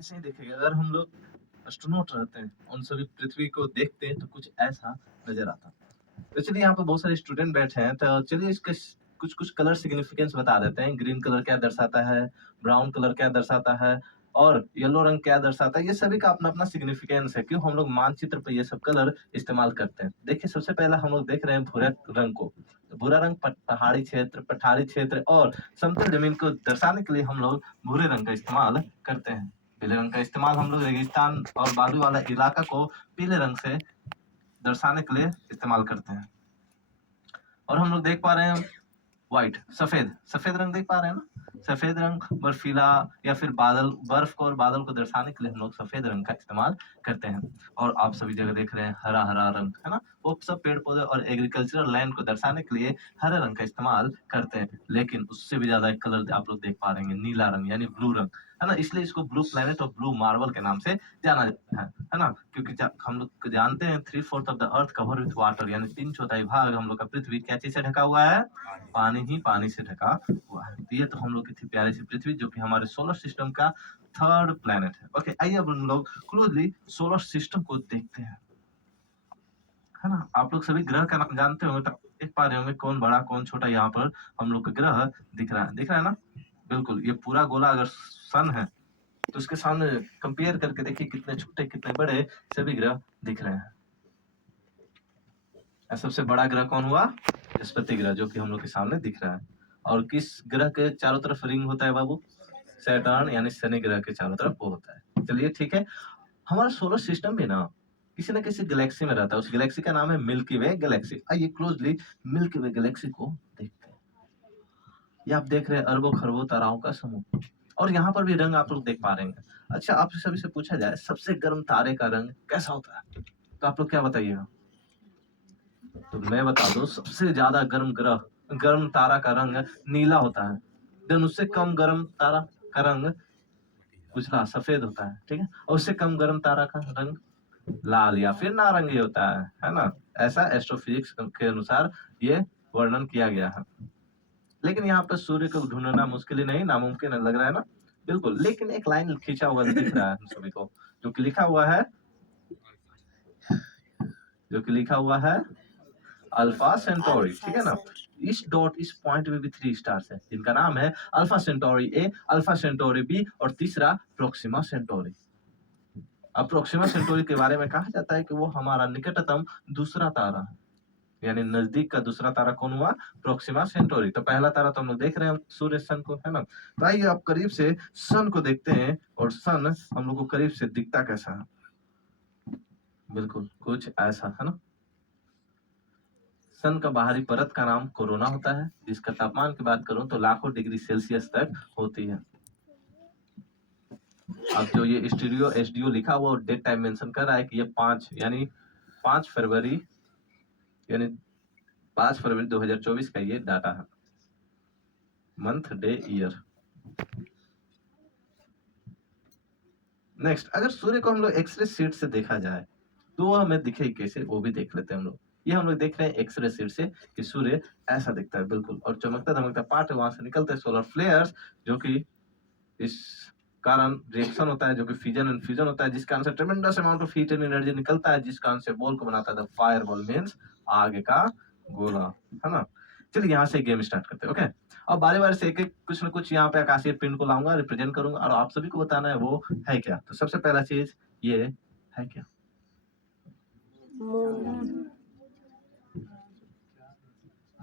ऐसे ही देखिएगा अगर हम लोग एस्ट्रोनॉट रहते हैं, उन सभी पृथ्वी को देखते हैं तो कुछ ऐसा नज़र आता। तो चलिए यहाँ पे बहुत सारे स्टूडेंट बैठे हैं, तो चलिए इसके कुछ-कुछ कलर सिग्निफिकेंस बता देते हैं। ग्रीन कलर क्या दर्शाता है, ब्राउन कलर क्या दर्शाता है और येलो रंग क्या दर्शाता है। ये सभी का अपना-अपना सिग्निफिकेंस है, क्यों हम लोग मानचित्र पे ये सब कलर इस्तेमाल करते हैं। देखिए सबसे पहला हम लोग देख रहे हैं भूरा रंग को। तो भूरा रंग पहाड़ी क्षेत्र, पठारी क्षेत्र और समतल जमीन को दर्शाने के लिए हम लोग भूरे रंग का इस्तेमाल करते हैं। पीले रंग का इस्तेमाल हम लोग रेगिस्तान और बालू वाला इलाका को पीले रंग से दर्शाने के लिए इस्तेमाल करते हैं। और हम लोग देख पा रहे हैं व्हाइट, सफेद, सफेद रंग देख पा रहे हैं ना? सफेद रंग बर्फीला या फिर बादल, बर्फ को और बादल को दर्शाने के लिए हम लोग सफेद रंग का इस्तेमाल करते हैं। और आप सभी जगह देख रहे हैं हरा-हरा रंग, है ना? वो सब पेड़-पौधे और एग्रीकल्चरल लैंड को दर्शाने के लिए हरे रंग का इस्तेमाल करते हैं। लेकिन उससे भी ज़्यादा एक कलर आप लोग देख पा रहे हैं, नीला रंग यानी ब्लू रंग, है ना? इसलिए इसको ब्लू प्लैनेट और ब्लू मार्बल के नाम से जाना जाता है ना? क्योंकि हम लोग जानते हैं 3/4 of the earth covered with water, यानी 3/4 भाग हम लोग का पृथ्वी क्या चीज़ से ढका हुआ है? पानी ही पानी से ढका हुआ है। तो ये तो हम लोग की थी प्यारी सी पृथ्वी, जो कि हमारे सोलर सिस्टम का थर्ड प्लैनेट है। ओके, आइए अब हम लोग क्लोजली सोलर सिस्टम को देखते हैं, है ना? आप लोग सभी ग्रह का नाम जानते होंगे, तो देख पा रहे होंगे कौन बड़ा कौन छोटा यहाँ पर हम लोग का ग्रह दिख रहा है ना? बिल्कुल, ये पूरा गोला अगर सन है तो उसके सामने कंपेयर करके देखिए कितने छोटे कितने बड़े सभी ग्रह दिख रहे हैं। सबसे बड़ा ग्रह कौन हुआ? बृहस्पति ग्रह, जो कि हम लोग के सामने दिख रहा है। और किस ग्रह के चारों तरफ रिंग होता है बाबू? सैटर्न यानी शनि ग्रह के चारों तरफ वो होता है। चलिए ठीक है, हमारा सोलर सिस्टम भी ना किसी न किसी गैलेक्सी में रहता है। उस गैलेक्सी का नाम है मिल्की वे गैलेक्सी। आइए क्लोजली मिल्की वे गैलेक्सी को देखते हैं। ये आप देख रहे हैं अरबों खरबों ताराओं का समूह, और यहाँ पर भी रंग आप लोग देख पा रहे हैं। अच्छा, आप सभी से पूछा जाए सबसे गर्म तारे का रंग कैसा होता है, तो आप लोग क्या बताइएगा? तो मैं बता दूं, सबसे ज्यादा गर्म तारा का रंग नीला होता है। देन उससे कम गर्म तारा का रंग उजला सफेद होता है, ठीक है? और उससे कम गर्म तारा का रंग लाल या फिर नारंगी होता है ना? ऐसा एस्ट्रोफिजिक्स के अनुसार ये वर्णन किया गया है। लेकिन यहाँ पर सूर्य को ढूंढना मुश्किल ही नहीं, नामुमकिन है, लग रहा है ना? बिल्कुल, लेकिन एक लाइन खींचा हुआ दिख रहा है हम सभी को, जो कि लिखा हुआ है, अल्फा सेंटोरी, ठीक है ना? इस पॉइंट में भी 3 स्टार्स है, जिनका नाम है alpha Centauri A, alpha Centauri B और तीसरा प्रोक्सिमा सेंटोरी। अब प्रोक्सिमा सेंटोरी के बारे में कहा जाता है कि वो हमारा निकटतम दूसरा तारा है, यानी नजदीक का दूसरा तारा कौन हुआ? Proxima Centauri. तो पहला तारा तो हम लोग देख रहे हैं सूर्य सन को, है ना? तो आइए आप करीब से सन को देखते हैं, और सन हम लोग को करीब से दिखता कैसा है? बिल्कुल कुछ ऐसा, है ना? सन का बाहरी परत का नाम कोरोना होता है, जिसका तापमान की बात करूं तो लाखों डिग्री सेल्सियस तक होती है। अब जो ये स्टूडियो एसडीओ लिखा हुआ और डेट टाइम मेंशन कर रहा है कि ये 5 फरवरी यानी 5 फरवरी 2024 का ये डाटा है, मंथ डे ईयर। नेक्स्ट, अगर सूर्य को हम लोग एक्सरे शीट से देखा जाए तो वो हमें दिखे कैसे, वो भी देख लेते हैं हम लोग। ये हम लोग देख रहे हैं एक्सरे शीट से कि सूर्य ऐसा दिखता है, बिल्कुल, और चमकता धमकता पार्ट वहां से निकलते हैं सोलर फ्लेयर्स, जो कि इस कारण रिएक्शन होता है, जो कि फिजन एंड फ्यूजन होता है, जिस कारण से ट्रेमेंडस amount of heat and energy निकलता है, जिस कारण से बॉल को बनाता है फायर बॉल, मींस आग का गोला, है ना? चलिए यहाँ से गेम स्टार्ट करते हैं। ओके, अब बारी बारी से एक एक कुछ न कुछ यहाँ पे आकाशीय पिंड को लाऊंगा, रिप्रेजेंट करूंगा, और आप सभी को बताना है वो है क्या। तो सबसे पहला चीज ये है क्या?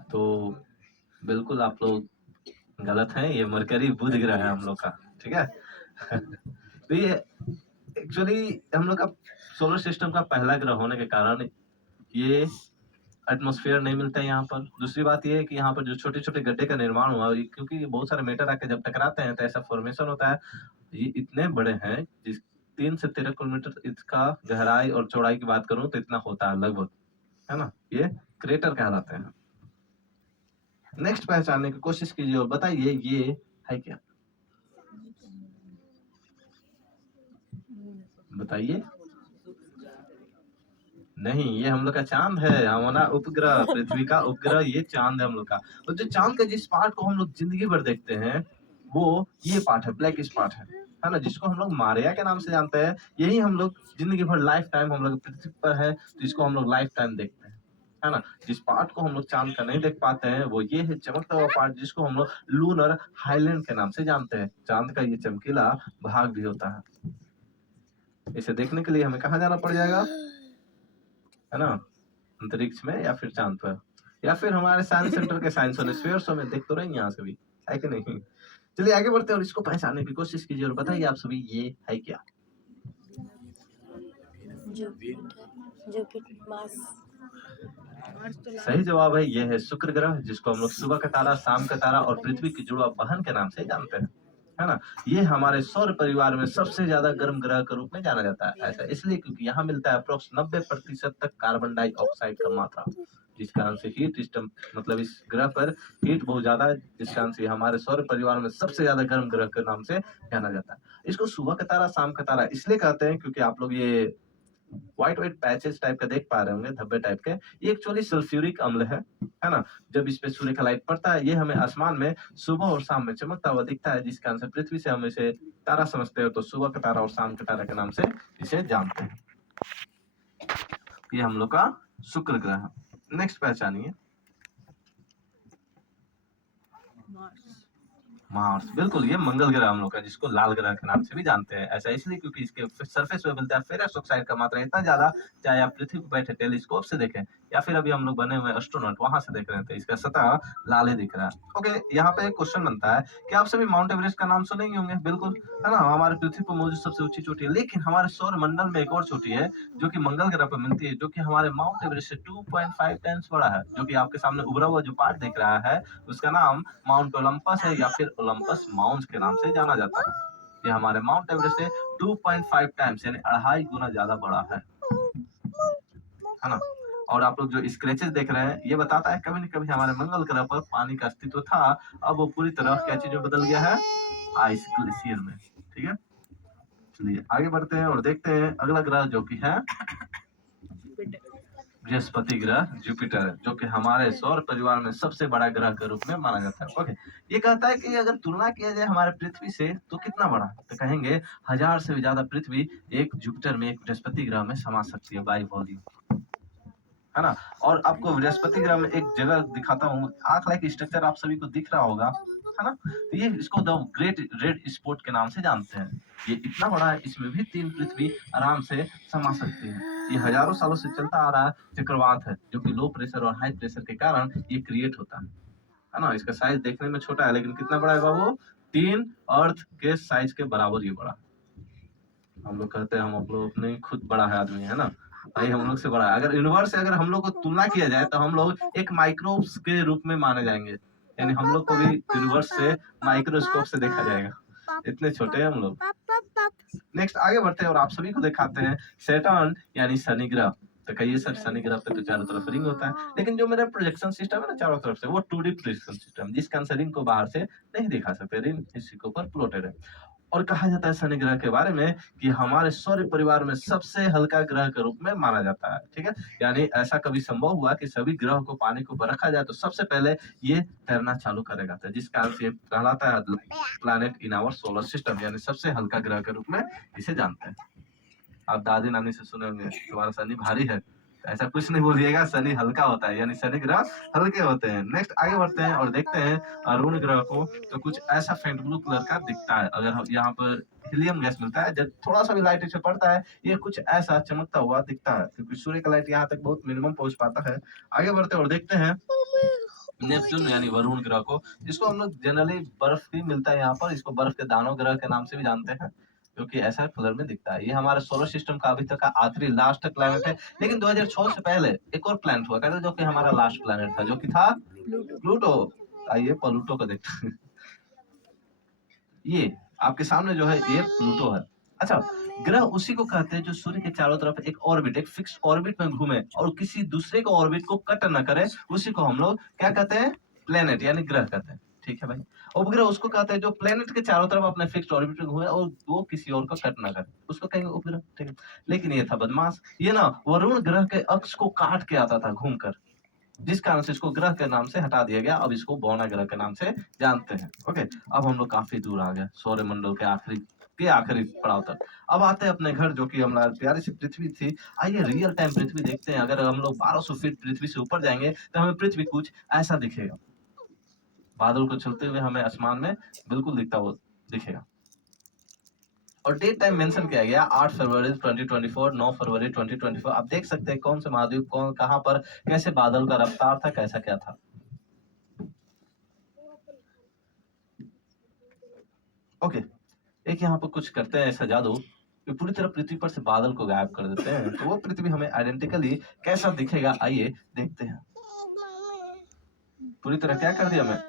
तो बिल्कुल आप लोग गलत हैं, ये मरकरी बुध ग्रह है हम लोग का, ठीक है? तो ये एक्चुअली हम लोग का सोलर सिस्टम का पहला ग्रह होने के कारण ये एटमॉस्फेयर नहीं मिलता है यहाँ पर। दूसरी बात ये है कि यहाँ पर जो छोटे-छोटे गड्ढे का निर्माण हुआ, क्योंकि ये बहुत सारे मेटल आके जब टकराते हैं तो ऐसा फॉर्मेशन होता है। ये इतने बड़े हैं, जिस 3 से 13 किलोमीटर इसका गहराई और चौड़ाई की बात करूँ तो इतना होता है लगभग, है ना? ये क्रेटर कहलाते हैं। नेक्स्ट पहचानने की कोशिश कीजिए और बताइए ये है क्या? बताइए। नहीं, ये हम लोग का चाँद है, हमारा उपग्रह, पृथ्वी का उपग्रह ये चाँद है हम लोग का। और जो चाँद के जिस पार्ट को हम लोग ज़िंदगी भर देखते हैं, वो ये पार्ट है, ब्लैक स्पॉट है। है ना? जिसको हम लोग मारिया के नाम से जानते हैं, यही हम लोग ज़िंदगी भर लाइफ टाइम हम लोग पृथ्वी पर है, तो इसको हम लोग लाइफ टाइम देखते हैं। है ना? जिस पार्ट को हम लोग चाँद का नहीं देख पाते हैं, वो ये है चमकता हुआ पार्ट जिसको हम लोग लूनर हाइलैंड के नाम से जानते हैं। चाँद का ये चमकीला भाग भी होता है। इसे देखने के लिए हमें कहाँ जाना पड़ जाएगा? है ना? अंतरिक्ष में या फिर चाँद पर या फिर हमारे साइंस सेंटर के साइंस वाले स्फीयर शो में देख तो रहे हैं यहाँ से भी, है कि नहीं? चलिए आगे बढ़ते हैं और इसको पहचानने की कोशिश कीजिए और बताइए आप सभी ये है क्या? Jupiter Mars. सही जवाब है ये है शुक्र ग्रह, जिसको हम लोग सुबह का तारा, शाम का तारा और पृथ्वी की जुड़वा बहन के नाम से जानते हैं। है ना? ये हमारे सौर परिवार में सबसे ज्यादा गर्म ग्रह के रूप में जाना जाता है। ऐसा इसलिए क्योंकि यहाँ मिलता है अप्रोक्स 90% तक कार्बन डाइऑक्साइड का मात्रा, जिस कारण से हीट सिस्टम मतलब इस ग्रह पर हीट बहुत ज्यादा है, जिस कारण से हमारे सौर परिवार में सबसे ज्यादा गर्म ग्रह के नाम से जाना जाता है। इसको सुबह का तारा, शाम का तारा इसलिए कहते हैं क्योंकि आप लोग ये व्हाइट व्हाइट पैचेस टाइप का देख पा रहे होंगे, धब्बे टाइप के, ये एक्चुअली सल्फ्यूरिक अम्ल है ना? जब इस पे सूर्य का लाइट पड़ता है, ये हमें आसमान में सुबह और शाम में चमकता हुआ दिखता है, जिस कारण से पृथ्वी से हम इसे तारा समझते हो, तो सुबह का तारा और शाम के तारा के नाम से इसे जानते हैं। ये हम लोग का शुक्र ग्रह है। नेक्स्ट पहचानिए। मार्स, बिल्कुल ये मंगल ग्रह हम लोग का, जिसको लाल ग्रह के नाम से भी जानते हैं। ऐसा इसलिए क्योंकि इसके सरफेस पे मिलता है फेरस ऑक्साइड का मात्रा इतना ज्यादा, चाहे आप पृथ्वी पर बैठे टेलीस्कोप से देखें या फिर अभी हम लोग बने हुए एस्ट्रोनॉट वहां से देख रहे हैं, तो इसका सतह लाल ही दिख रहा है। ओके, यहाँ पे एक क्वेश्चन बनता है कि आप सभी माउंट एवरेस्ट का नाम सुने ही होंगे, बिल्कुल, है ना? हमारे पृथ्वी पर मौजूद सबसे ऊंची चोटी है, लेकिन हमारे सौर मंडल में एक और चोटी है जो कि मंगल ग्रह पर मिलती है, जो कि हमारे माउंट एवरेस्ट से 2.5 टाइम्स बड़ा है। जो कि आपके सामने उभरा हुआ जो पार्ट दिख रहा है, उसका नाम माउंट ओलंपस है या फिर ओलंपस माउंट के नाम से जाना जाता है। ये हमारे माउंट एवरेस्ट से 2.5 टाइम्स यानी 2.5 गुना ज्यादा बड़ा है ना? और आप लोग जो स्क्रेचेस देख रहे हैं, ये बताता है कभी न कभी हमारे मंगल ग्रह पर पानी का अस्तित्व था, अब वो पूरी तरह क्या चीज में बदल गया है? आइस ग्लेशियर में। ठीक है, चलिए आगे बढ़ते हैं और देखते हैं अगला ग्रह जो कि है बृहस्पति ग्रह, जुपिटर, जो कि हमारे सौर परिवार में सबसे बड़ा ग्रह के रूप में माना जाता है। ओके, ये कहता है कि अगर तुलना किया जाए हमारे पृथ्वी से तो कितना बड़ा, तो कहेंगे 1000 से भी ज्यादा पृथ्वी एक जुपिटर में, एक बृहस्पति ग्रह में समा सकती है बाई वॉल्यूम, है ना? और आपको बृहस्पति ग्रह में एक जगह दिखाता हूँ, आंख लाइक स्ट्रक्चर आप सभी को दिख रहा होगा, है ना? तो ये इसको द ग्रेट रेड स्पॉट के नाम से जानते हैं। ये इतना बड़ा है, इसमें भी 3 पृथ्वी आराम से समा सकती है। ये हजारों सालों से चलता आ रहा चक्रवात है, जो कि लो प्रेशर और हाई प्रेशर के कारण ये क्रिएट होता है ना? इसका साइज देखने में छोटा है, लेकिन कितना बड़ा है बाबू? 3 अर्थ के साइज के बराबर ये बड़ा है। हम लोग कहते हैं हम लोग अपने खुद बड़ा है आदमी, है ना? भाई हम लोग से बड़ा है। अगर यूनिवर्स से अगर हम लोग को तुलना किया जाए तो हम लोग एक माइक्रोब्स के रूप में माने जाएंगे, यानी हम लोग को भी यूनिवर्स से माइक्रोस्कोप से देखा जाएगा, इतने छोटे हैं हम लोग। नेक्स्ट आगे बढ़ते हैं और आप सभी को दिखाते हैं सैटर्न यानी शनि ग्रह। तो कहिए सर, शनि ग्रह पे तो चारों तरफ रिंग होता है, लेकिन जो मेरा प्रोजेक्शन सिस्टम है ना चारों तरफ से, वो 2D प्रोजेक्शन सिस्टम, जिस कारण से रिंग को बाहर से नहीं दिखा सकते, रिंग इसी के ऊपर प्लॉटेड है। और कहा जाता है शनि ग्रह के बारे में कि हमारे सौर परिवार में सबसे हल्का ग्रह के रूप में माना जाता है। ठीक है, यानी ऐसा कभी संभव हुआ कि सभी ग्रह को पानी के ऊपर रखा जाए तो सबसे पहले ये तैरना चालू करेगा, तो जिस कारण से कहलाता है planet in our solar system, यानी सबसे हल्का ग्रह के रूप में इसे जानते हैं। आप दादी नानी से सुने होंगे तुम्हारा शनि भारी है, ऐसा कुछ नहीं बोलिएगा, शनि हल्का होता है, यानी शनि ग्रह हल्के होते हैं। नेक्स्ट आगे बढ़ते हैं और देखते हैं अरुण ग्रह को, तो कुछ ऐसा फेंट ब्लू कलर का दिखता है। अगर हम यहाँ पर हीलियम गैस मिलता है, जब थोड़ा सा भी लाइट इसे पड़ता है, ये कुछ ऐसा चमकता हुआ दिखता है, क्योंकि सूर्य का लाइट यहाँ तक बहुत मिनिमम पहुंच पाता है। आगे बढ़ते और देखते हैं नेपच्यून यानी वरुण ग्रह को, जिसको हम लोग जनरली बर्फ भी मिलता है यहाँ पर, इसको बर्फ के दानव ग्रह के नाम से भी जानते हैं, जो कि ऐसा कलर में दिखता है। ये हमारे सोलर सिस्टम का अभी तक का आखिरी लास्ट प्लैनेट है, लेकिन 2006 से पहले एक और प्लैनेट हुआ करता, जो कि हमारा लास्ट प्लैनेट था, जो कि था प्लूटो। आइए प्लूटो को देखते हैं। ये आपके सामने जो है ये प्लूटो है। अच्छा, ग्रह उसी को कहते हैं जो सूर्य के चारों तरफ एक ऑर्बिट, एक फिक्स ऑर्बिट में घूमे और किसी दूसरे को ऑर्बिट को कट न करे, उसी को हम लोग क्या कहते हैं? प्लेनेट यानी ग्रह कहते हैं। ठीक है भाई, उपग्रह उसको कहते हैं जो प्लेनेट के चारों तरफ अपने फिक्स्ड ऑर्बिट में घूमे और वो किसी और को कट ना करे, उसको कहेंगे उपग्रह। ठीक है, लेकिन ये था बदमाश, ये ना वरुण ग्रह के अक्ष को काट के आता था घूमकर, जिस कारण से इसको ग्रह के नाम से हटा दिया गया। अब इसको बौना ग्रह के नाम से जानते हैं। ओके, अब हम लोग काफी दूर आ गए, सौर मंडल के आखिरी के आखिरी पड़ाव तक। अब आते हैं अपने घर जो कि हमारी प्यारी सी पृथ्वी थी। आइए रियल टाइम पृथ्वी देखते हैं। अगर हम लोग 1200 फीट पृथ्वी से ऊपर जाएँगे तो हमें पृथ्वी कुछ ऐसा दिखेगा। बादल को चलते हुए हमें आसमान में बिल्कुल दिखता हुआ दिखेगा। और डेट टाइम मेंशन किया गया 8 फरवरी 2024, 9 फरवरी 2024। आप देख सकते हैं कौन से महाद्वीप कौन कहाँ पर कैसे बादल का रफ्तार था, कैसा क्या था। ओके, एक यहाँ पर कुछ करते हैं ऐसा जादू कि पूरी तरह पृथ्वी पर से बादल को गायब कर देते हैं। तो वो पृथ्वी हमें आइडेंटिकली कैसा दिखेगा, आइए देखते हैं। पूरी तरह क्या कर दिया मैं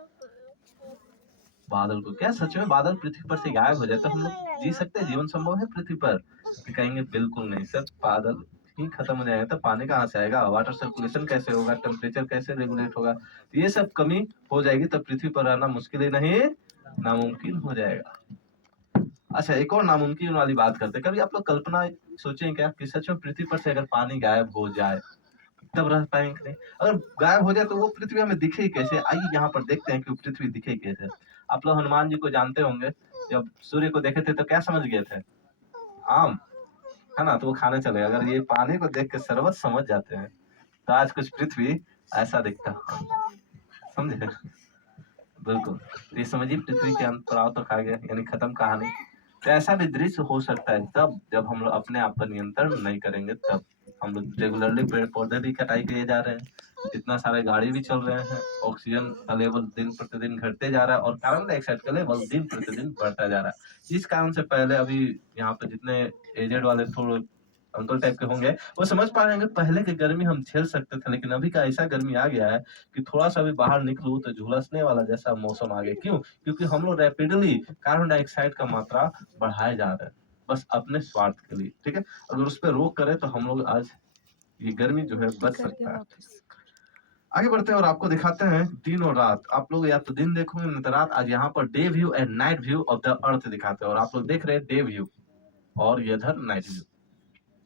बादल को। क्या सच में बादल पृथ्वी पर से गायब हो जाए तो हम लोग जी सकते हैं? जीवन संभव है पृथ्वी पर? कि कहेंगे बिल्कुल नहीं सर, बादल ही खत्म हो जाएगा तो पानी कहाँ से आएगा, वाटर सर्कुलेशन कैसे होगा, टेम्परेचर कैसे रेगुलेट होगा, तो ये सब कमी हो जाएगी तो पृथ्वी पर रहना मुश्किल ही नहीं नामुमकिन हो जाएगा। अच्छा, एक और नामुमकिन वाली बात करते हैं। कभी आप लोग कल्पना सोचें क्या कि सच में पृथ्वी पर से अगर पानी गायब हो जाए तब रह पाएंगे कि नहीं? अगर गायब हो जाए तो वो पृथ्वी हमें दिखे कैसे? आइए यहाँ पर देखते हैं कि वो पृथ्वी दिखे कैसे। आप लोग हनुमान जी को जानते होंगे, जब सूर्य को देखे थे तो क्या समझ गए थे? आम, है ना? तो वो खाने चले। अगर ये पानी को देख के सरबत समझ जाते हैं तो आज कुछ पृथ्वी ऐसा दिखता, समझे? बिल्कुल। तो ये समझिए पृथ्वी के अंत पड़ाव तक आ गया, यानी खत्म कहानी। तो ऐसा भी दृश्य हो सकता है तब जब हम लोग अपने आप पर नियंत्रण नहीं करेंगे। तब हम लोग रेगुलरली पेड़ पौधे भी कटाई किए जा रहे हैं, इतना सारे गाड़ी भी चल रहे हैं, ऑक्सीजन का लेवल दिन प्रतिदिन घटते जा रहा है और कार्बन डाइऑक्साइड का लेवल दिन प्रतिदिन बढ़ता जा रहा है। इस कारण से पहले अभी यहाँ पे जितने एजेड वाले थोड़े अंकल टाइप के होंगे वो समझ पा रहे होंगे पहले की गर्मी हम झेल सकते थे, लेकिन अभी का ऐसा गर्मी आ गया है कि थोड़ा सा भी बाहर निकलूं तो झुलसने वाला जैसा मौसम आ गया। क्यों? क्योंकि हम लोग रैपिडली कार्बन डाइऑक्साइड का मात्रा बढ़ाए जा रहे हैं, बस अपने स्वार्थ के लिए। ठीक है, अगर उस पर रोक करें तो हम लोग आज ये गर्मी जो है बच सकता है। आगे बढ़ते हैं और आपको दिखाते हैं दिन और रात। आप लोग या तो दिन देखोगे नहीं तो रात। आज यहाँ per day view and night view of the earth दिखाते हैं और आप लोग देख रहे हैं डे व्यू और ये इधर नाइट व्यू।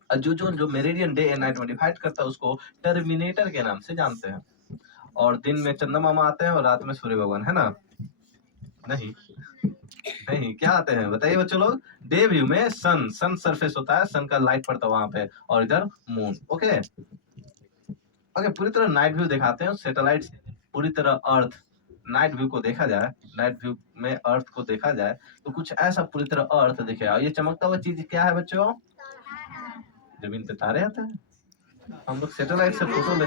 जो जो जो मेरिडियन डे एंड नाइट में डिवाइड करता है उसको टर्मिनेटर के नाम से जानते हैं। और दिन में चंदा मामा आते हैं और रात में सूर्य भगवान, है ना? नहीं नहीं, क्या आते हैं बताइए बच्चों लोग? डे व्यू में सन सरफेस होता है, सन का लाइट पड़ता है वहां पे, और इधर मून। ओके ओके, पूरी तरह नाइट व्यू दिखाते हैं सैटेलाइट पूरी तरह अर्थ। नाइट व्यू को देखा जाए, नाइट व्यू में अर्थ को देखा जाए तो कुछ ऐसा पूरी तरह अर्थ दिखेगा। ये चमकता हुआ चीज क्या है बच्चों? जमीन पे तारे आते हैं, हम लोग सैटेलाइट से फोटो ले।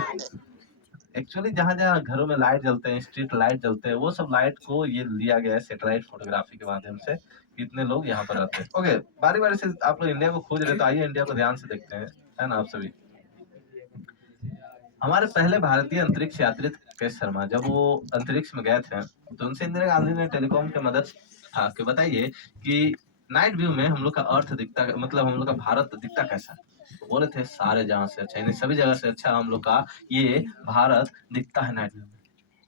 एक्चुअली जहाँ जहाँ घरों में लाइट जलते हैं, स्ट्रीट लाइट जलते हैं, वो सब लाइट को ये लिया गया है सैटेलाइट फोटोग्राफी के माध्यम से। कितने लोग यहाँ पर रहते हैं। ओके, बारी बारी से आप लोग इंडिया को खोज रहे तो आइए इंडिया को ध्यान से देखते हैं, है ना? आप सभी हमारे पहले भारतीय अंतरिक्ष यात्री मुकेश शर्मा जब वो अंतरिक्ष में गए थे तो उनसे इंदिरा गांधी ने टेलीकॉम के मदद था कि बताइए कि नाइट व्यू में हम लोग का अर्थ दिखता, मतलब हम लोग का भारत दिखता कैसा है? तो बोले थे सारे जहां से अच्छा, यानी सभी जगह से अच्छा हम लोग का ये भारत दिखता है नाइट व्यू में,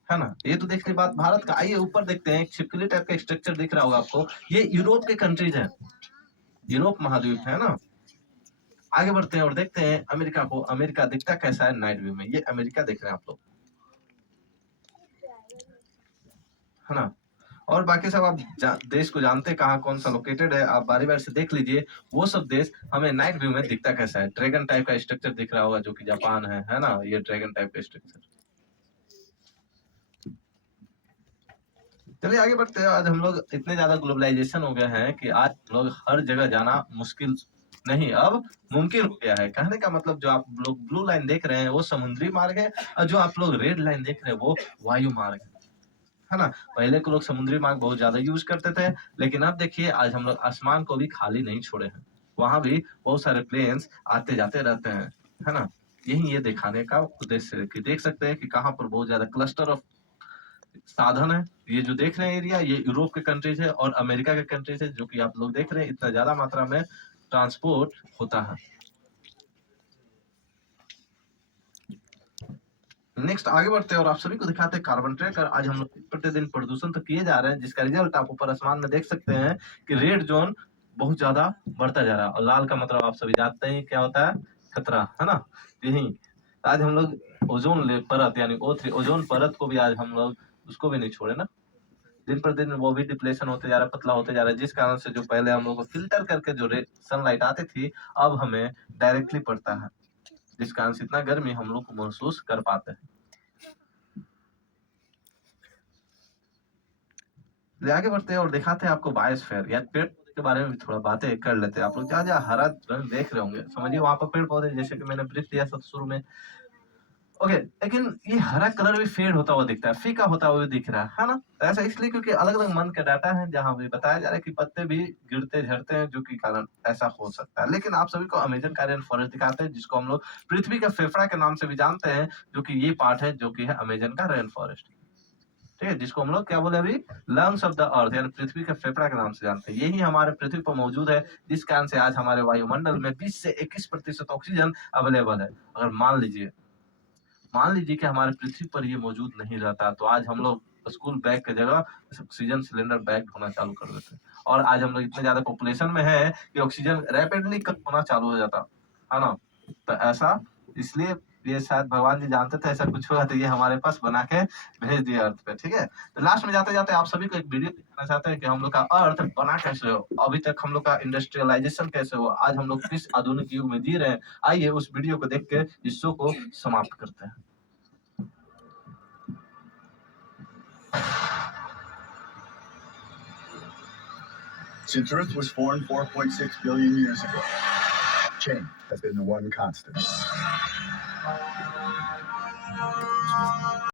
है ना? ये तो देख ली बात भारत का। आइए ऊपर देखते हैं, एक छिपकली टाइप का स्ट्रक्चर दिख रहा होगा आपको, ये यूरोप के कंट्रीज है, यूरोप महाद्वीप है ना। आगे बढ़ते हैं और देखते हैं अमेरिका को। अमेरिका दिखता कैसा है नाइट व्यू में? ये अमेरिका देख रहे हैं आप लोग, है ना? और बाकी सब आप देश को जानते हैं कहाँ कौन सा लोकेटेड है, आप बारी बारी से देख लीजिए। वो सब देश हमें नाइट व्यू में दिखता कैसा है? ड्रैगन टाइप का स्ट्रक्चर दिख रहा होगा जो कि जापान है ना? ये ड्रैगन टाइप का स्ट्रक्चर। चलिए आगे बढ़ते हैं। आज हम लोग इतने ज्यादा ग्लोबलाइजेशन हो गए हैं कि आज लोग हर जगह जाना मुश्किल नहीं, अब मुमकिन हो गया है। कहने का मतलब जो आप लोग ब्लू लाइन देख रहे हैं वो समुद्री मार्ग है, और जो आप लोग रेड लाइन देख रहे हैं वो वायु मार्ग है ना? पहले के लोग समुद्री मार्ग बहुत ज्यादा यूज करते थे, लेकिन अब देखिए आज हम लोग आसमान को भी खाली नहीं छोड़े हैं, वहां भी बहुत सारे प्लेन्स आते जाते रहते हैं, है ना? यही ये दिखाने का उद्देश्य है कि देख सकते हैं कि कहाँ पर बहुत ज्यादा क्लस्टर ऑफ साधन है। ये जो देख रहे हैं एरिया, ये यूरोप के कंट्रीज है और अमेरिका के कंट्रीज है, जो कि आप लोग देख रहे हैं इतना ज्यादा मात्रा में ट्रांसपोर्ट होता है। नेक्स्ट आगे बढ़ते हैं और आप सभी को दिखाते हैं कार्बन ट्रैकर। आज हम लोग प्रतिदिन प्रदूषण तो किए जा रहे हैं, जिसका रिजल्ट आप ऊपर आसमान में देख सकते हैं कि रेड जोन बहुत ज्यादा बढ़ता जा रहा है, और लाल का मतलब आप सभी जानते हैं क्या होता है? खतरा, है ना? यही आज हम लोग ओजोन परत यानी O3 ओजोन परत को भी आज हम लोग उसको भी नहीं छोड़े ना। दिन पर दिन वो भी डिप्लेशन होते जा रहा है, पतला होते जा रहा है, जिस कारण से जो पहले हम लोग को फ़िल्टर करके जो रे सनलाइट आती थी, अब हमें डायरेक्टली पड़ता है, जिस कारण से इतना गर्मी हम लोग को महसूस कर पाते हैं। चलिए आगे बढ़ते हैं और दिखाते हैं आपको बायोस्फीयर या पेड़-पौधे के बारे में भी थोड़ा बातें कर लेते हैं। आप लोग जहाँ-जहाँ हरा रंग देख रहे होंगे, समझिए वहाँ पर पेड़-पौधे जैसे कि मैंने ब्रीफ दिया था शुरू में। ओके, लेकिन ये हरा कलर भी फेड होता हुआ दिखता है, फीका होता हुआ भी दिख रहा है ना? तो ऐसा इसलिए क्योंकि अलग-अलग मन का डाटा है, जहाँ भी बताया जा रहा है कि पत्ते भी गिरते-झड़ते हैं, जो कि कारण ऐसा हो सकता है। लेकिन आप सभी को अमेज़न का रेन फॉरेस्ट दिखाते हैं, जिसको हम लोग पृथ्वी का फेफड़ा के नाम से भी जानते हैं, जो कि ये पार्ट है, जो कि है अमेज़न का रेन फॉरेस्ट। ठीक है? जिसको हम लोग क्या बोले अभी? लंग्स ऑफ द अर्थ यानी पृथ्वी का फेफड़ा के नाम से जानते हैं। यही हमारे पृथ्वी पर मौजूद है, जिस कारण से आज हमारे वायुमंडल में 20 से 21% ऑक्सीजन अवेलेबल है। अगर मान लीजिए कि हमारे पृथ्वी पर ये मौजूद नहीं रहता, तो आज हम लोग स्कूल बैग की जगह ऑक्सीजन सिलेंडर बैग ढोना चालू कर देते। और आज हम लोग इतने ज़्यादा पॉपुलेशन में हैं कि ऑक्सीजन रैपिडली कम होना चालू हो जाता, है ना? तो ऐसा इसलिए ये शायद भगवान जी जानते थे ऐसा कुछ होगा, तो ये हमारे पास बना के भेज दिए अर्थ पे, ठीक है? तो लास्ट में जाते-जाते आप सभी को एक वीडियो दिखाना चाहते हैं कि हम लोग का अर्थ बना कैसे हो? अभी तक हम लोग का इंडस्ट्रियलाइज़ेशन कैसे हुआ? आज हम लोग किस आधुनिक युग में जी रहे हैं? आइए उस वीडियो को देख के इस शो को समाप्त करते हैं। Since Earth was formed 4.6 billion years ago, change has been the one constant.